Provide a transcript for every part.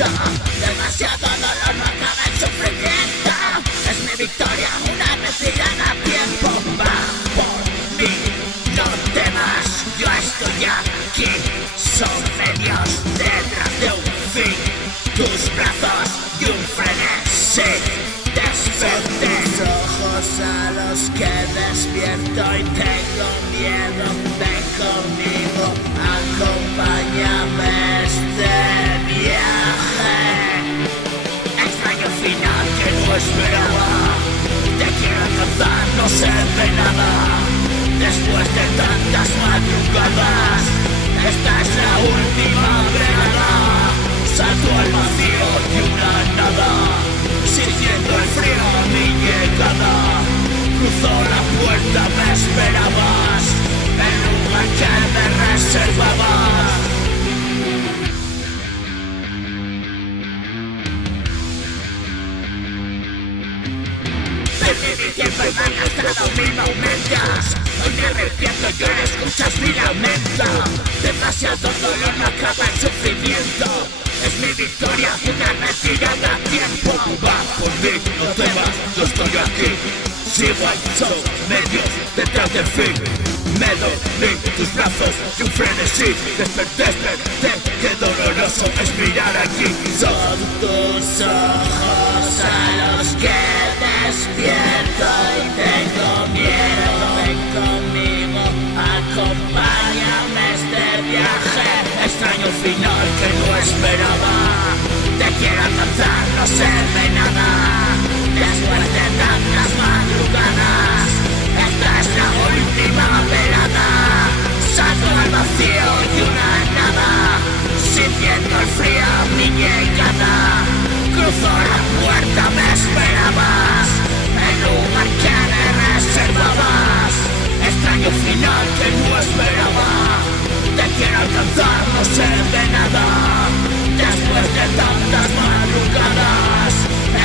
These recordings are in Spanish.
lamento. Demasiado dolor, no acaba el sufrimiento. Es mi victoria, una retirada a tiempo. Va por mí, no temas, yo estoy aquí. Son medios detrás de un fin, tus brazos y un frenesí. Desperté tus ojos a los que despierto y tengo miedo. Ven conmigo, acompáñame este viaje. Extraño final que no esperaba. Te quiero alcanzar, no se ve nada. Después de tantas madrugadas, esta es la última velada. Salto al vacío de una nada, sintiendo el frío a mi llegada. Cruzó la puerta, me esperabas, el lugar que me reservabas. Perdí mi tiempo y malgastado mil momentos. Hoy me arrepiento y ahora escuchas mi lamento. Demasiado dolor, no acaba el sufrimiento. Es mi victoria, una retirada a tiempo. Va por mí, no temas, yo estoy aquí. Sigo son medios detrás del fin. Miedo, tus brazos y un frenesí. Desperté, qué doloroso es mirar aquí. Son tus ojos a los que despierto y tengo miedo. Ven conmigo, acompáñame este viaje. Extraño final que no esperaba. Te quiero alcanzar, no se ve nada. Después de tantas madrugadas, esta es la última velada. Salto al vacío y una nada, sintiendo el frío a mi llegada. Cruzo la puerta, me esperabas, el lugar que me reservabas. Extraño final que no esperaba. Te quiero alcanzar, no se ve nada. Después de tantas madrugadas,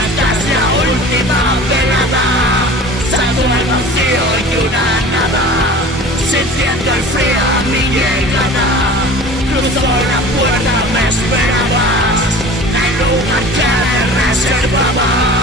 esta es la última velada. Salto al vacío y una nada, sintiendo el frío a mi llegada. Cruzo la puerta, me esperabas, el lugar que me reservabas.